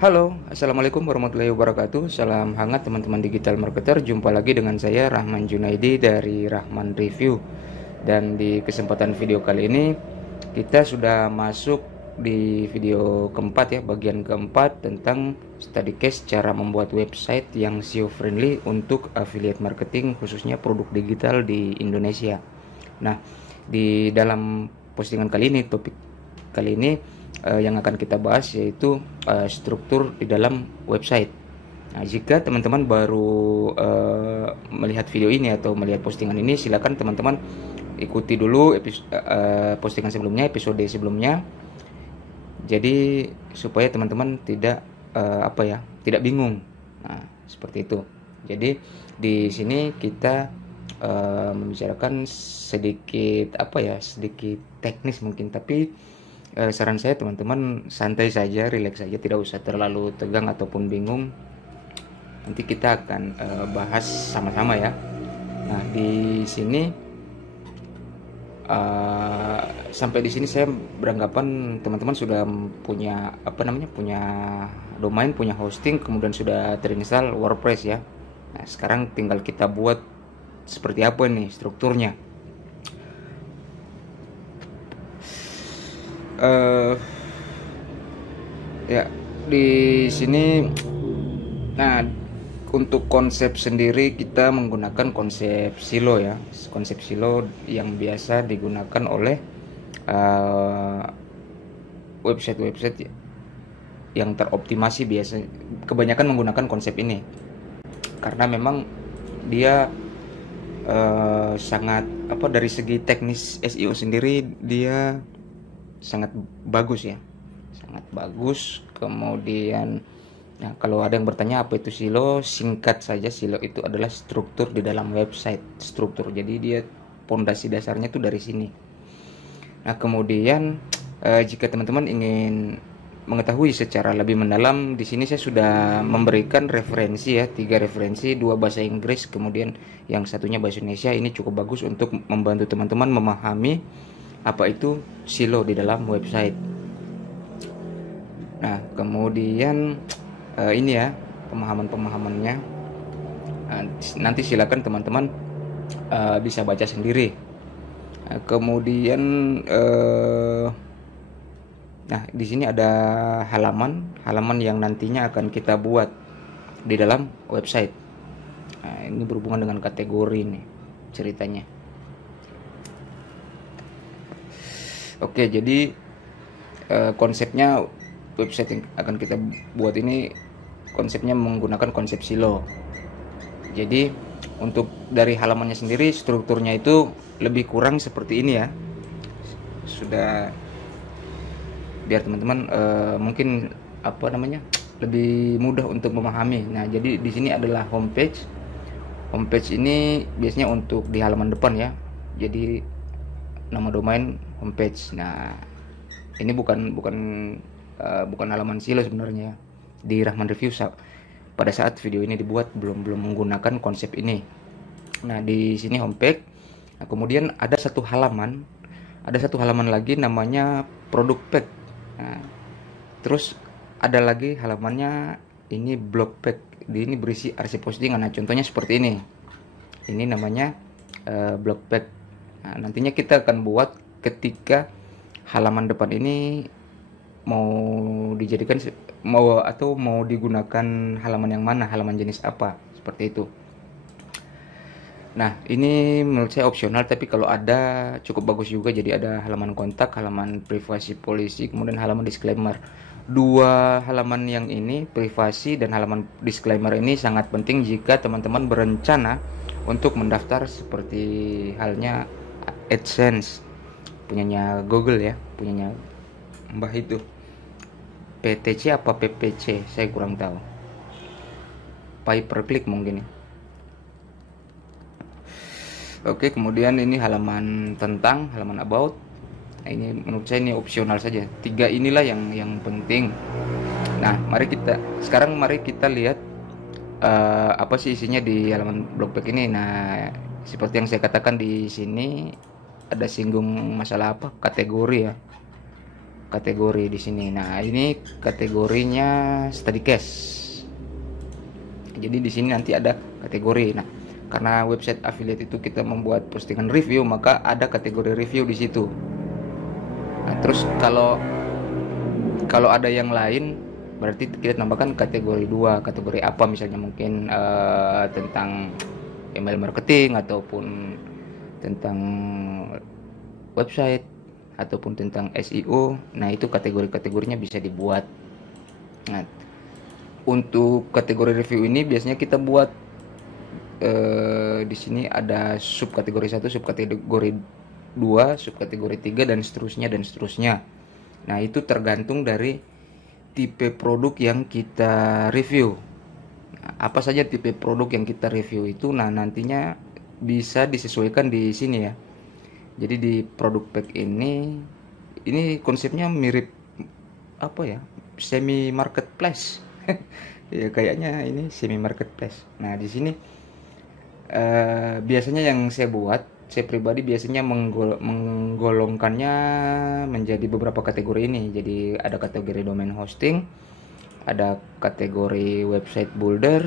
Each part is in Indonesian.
Halo, Assalamualaikum warahmatullahi wabarakatuh. Salam hangat teman-teman digital marketer. Jumpa lagi dengan saya Rahman Junaidi dari Rahman Review. Dan di kesempatan video kali ini kita sudah masuk di video keempat ya, bagian keempat tentang study case cara membuat website yang SEO friendly untuk affiliate marketing khususnya produk digital di Indonesia. Nah, di dalam postingan kali ini, topik kali ini yang akan kita bahas yaitu struktur di dalam website. Nah, jika teman-teman baru melihat video ini atau melihat postingan ini, silakan teman-teman ikuti dulu postingan sebelumnya, episode sebelumnya. Jadi supaya teman-teman tidak tidak bingung. Nah, seperti itu. Jadi di sini kita membicarakan sedikit sedikit teknis mungkin, tapi saran saya teman-teman santai saja, rileks saja, tidak usah terlalu tegang ataupun bingung. Nanti kita akan bahas sama-sama ya. Nah, di sini sampai di sini saya beranggapan teman-teman sudah punya punya domain, punya hosting, kemudian sudah terinstall WordPress ya. Nah, sekarang tinggal kita buat seperti apa nih strukturnya. Ya, di sini, nah, untuk konsep sendiri kita menggunakan konsep silo ya, konsep silo yang biasa digunakan oleh website-website yang teroptimasi, biasa kebanyakan menggunakan konsep ini karena memang dia sangat dari segi teknis SEO sendiri dia sangat bagus ya, sangat bagus. Kemudian, nah, kalau ada yang bertanya apa itu silo, singkat saja, silo itu adalah struktur di dalam website, struktur. Jadi dia pondasi dasarnya itu dari sini. Nah, kemudian jika teman-teman ingin mengetahui secara lebih mendalam, di sini saya sudah memberikan referensi ya, 3 referensi, 2 bahasa Inggris, kemudian yang satunya bahasa Indonesia. Ini cukup bagus untuk membantu teman-teman memahami apa itu silo di dalam website. Nah, kemudian ini ya pemahamannya. Nanti silakan teman-teman bisa baca sendiri. Nah, kemudian nah, di sini ada halaman yang nantinya akan kita buat di dalam website. Nah, ini berhubungan dengan kategori nih ceritanya. Oke, jadi konsepnya website yang akan kita buat ini konsepnya menggunakan konsep silo. Jadi untuk dari halamannya sendiri strukturnya itu lebih kurang seperti ini ya. Sudah biar teman-teman mungkin lebih mudah untuk memahami. Nah, jadi di sini adalah homepage. Homepage ini biasanya untuk di halaman depan ya. Jadi nama domain homepage. Nah, ini bukan halaman silo sebenarnya. Di Rahman Review pada saat video ini dibuat belum menggunakan konsep ini. Nah, di sini homepage. Nah, kemudian ada satu halaman lagi namanya produk page. Nah, terus ada lagi halamannya ini blog page. Ini berisi arsip postingan. Nah, contohnya seperti ini. Ini namanya blog page. Nah, nantinya kita akan buat ketika halaman depan ini mau dijadikan mau digunakan halaman yang mana, halaman jenis apa, seperti itu. Nah, ini menurut saya opsional, tapi kalau ada cukup bagus juga. Jadi ada halaman kontak, halaman privasi polisi, kemudian halaman disclaimer. 2 halaman yang ini, privasi dan halaman disclaimer, ini sangat penting jika teman-teman berencana untuk mendaftar seperti halnya AdSense punyanya Google ya, punyanya Mbah itu PTC apa PPC, saya kurang tahu, pay per click mungkin ya. Oke, kemudian ini halaman tentang, halaman about. Nah, ini menurut saya ini opsional saja. 3 inilah yang penting. Nah, mari kita lihat apa sih isinya di halaman blog page ini. Nah, seperti yang saya katakan di sini ada singgung masalah kategori ya. kategori di sini. Nah, ini kategorinya study case. Jadi di sini nanti ada kategori. Nah, karena website affiliate itu kita membuat postingan review, maka ada kategori review di situ. Nah, terus kalau ada yang lain, berarti kita tambahkan kategori 2. Kategori apa misalnya, mungkin tentang email marketing, ataupun tentang website, ataupun tentang SEO. Nah, itu kategori-kategorinya bisa dibuat. Nah, untuk kategori review ini biasanya kita buat di sini ada subkategori 1, subkategori 2, subkategori 3, dan seterusnya. Nah, itu tergantung dari tipe produk yang kita review. Nah, apa saja tipe produk yang kita review itu, nah nantinya bisa disesuaikan di sini ya. Jadi di produk pack ini konsepnya mirip apa ya, semi marketplace. Ya kayaknya ini semi marketplace. Nah, di sini biasanya yang saya pribadi biasanya menggolongkannya menjadi beberapa kategori ini. Jadi ada kategori domain hosting, ada kategori website builder.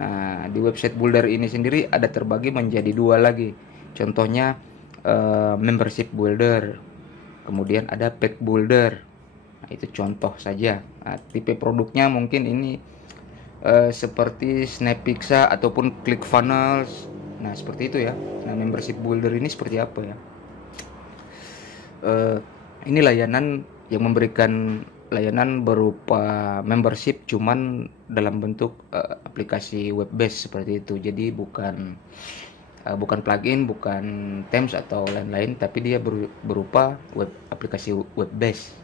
Nah, di website builder ini sendiri ada terbagi menjadi 2 lagi. Contohnya membership builder, kemudian ada pack builder. Nah, itu contoh saja. Nah, tipe produknya mungkin ini seperti Snappixa ataupun ClickFunnels. Nah, seperti itu ya. Nah, membership builder ini seperti apa ya? Ini layanan yang memberikan layanan berupa membership, cuman dalam bentuk aplikasi web based seperti itu. Jadi bukan plugin, bukan themes atau lain-lain, tapi dia berupa aplikasi web based.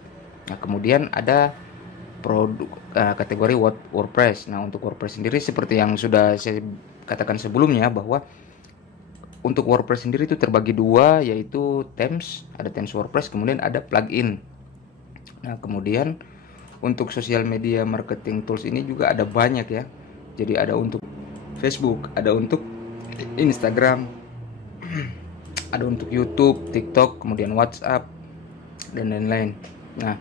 Nah, kemudian ada produk kategori WordPress. Nah, untuk WordPress sendiri seperti yang sudah saya katakan sebelumnya, bahwa untuk WordPress sendiri itu terbagi 2, yaitu themes, ada themes WordPress, kemudian ada plugin. Nah, kemudian untuk social media marketing tools ini juga ada banyak ya. Jadi ada untuk Facebook, ada untuk Instagram, ada untuk YouTube, TikTok, kemudian WhatsApp, dan lain-lain. Nah,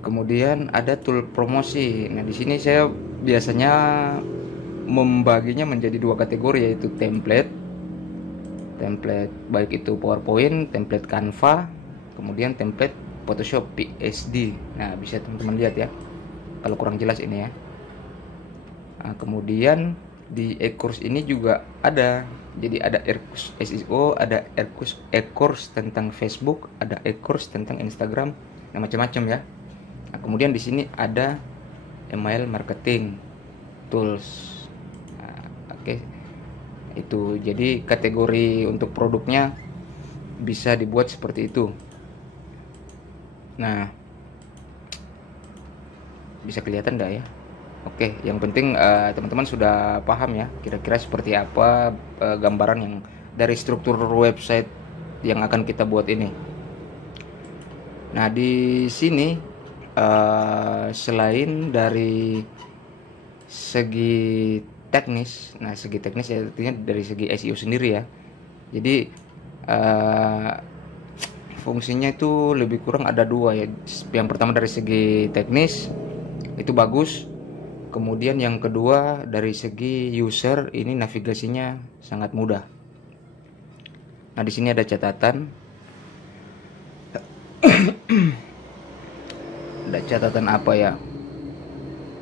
kemudian ada tool promosi. Nah, di sini saya biasanya membaginya menjadi 2 kategori, yaitu template baik itu PowerPoint, template Canva, kemudian template Photoshop PSD. Nah, bisa teman-teman lihat ya kalau kurang jelas ini ya. Nah, kemudian di e-course ini juga ada. Jadi ada e-course SEO, ada e-course tentang Facebook, ada e-course tentang Instagram, nah macam-macam ya. Nah, kemudian di sini ada email marketing tools. Nah, oke. Itu jadi kategori untuk produknya bisa dibuat seperti itu. Nah, bisa kelihatan enggak ya? Oke, yang penting teman-teman sudah paham ya kira-kira seperti apa gambaran yang dari struktur website yang akan kita buat ini. Nah, di sini selain dari segi teknis, nah segi teknis ya artinya dari segi SEO sendiri ya. Jadi fungsinya itu lebih kurang ada 2 ya. Yang pertama dari segi teknis itu bagus. Kemudian yang kedua dari segi user ini navigasinya sangat mudah. Nah, di sini ada catatan. Ada catatan apa ya?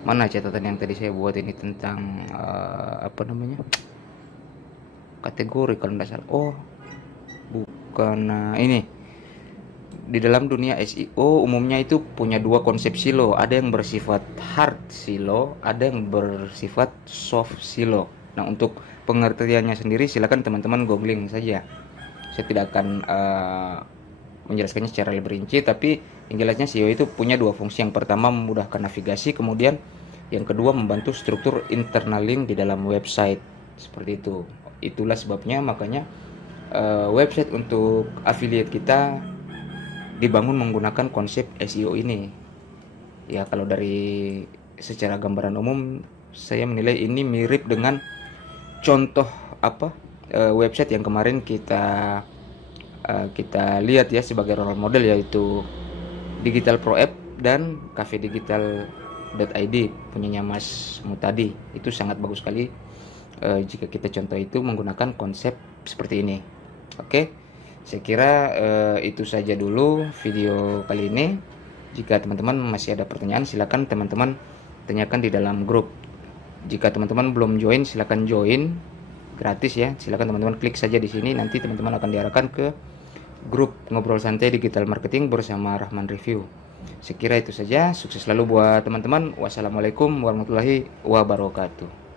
Mana catatan yang tadi saya buat ini tentang apa namanya? Kategori kalau tidak salah. Oh, bukan. Nah, ini di dalam dunia SEO umumnya itu punya 2 konsep silo. Ada yang bersifat hard silo, ada yang bersifat soft silo. Nah, untuk pengertiannya sendiri silakan teman-teman googling saja. Saya tidak akan menjelaskannya secara lebih rinci, tapi yang jelasnya SEO itu punya 2 fungsi. Yang pertama memudahkan navigasi, kemudian yang kedua membantu struktur internal link di dalam website. Seperti itu. Itulah sebabnya makanya website untuk affiliate kita dibangun menggunakan konsep SEO ini. Ya, kalau dari secara gambaran umum saya menilai ini mirip dengan contoh website yang kemarin kita lihat ya sebagai role model, yaitu Digital Pro App dan cafedigital.id punyanya Mas Mutadi. Itu sangat bagus sekali jika kita contoh itu menggunakan konsep seperti ini. Oke, saya kira itu saja dulu video kali ini. Jika teman-teman masih ada pertanyaan, silakan teman-teman tanyakan di dalam grup. Jika teman-teman belum join, silakan join, gratis ya. Silakan teman-teman klik saja di sini, nanti teman-teman akan diarahkan ke grup ngobrol santai digital marketing bersama Rahman Review. Sekira itu saja, sukses selalu buat teman-teman. Wassalamualaikum warahmatullahi wabarakatuh.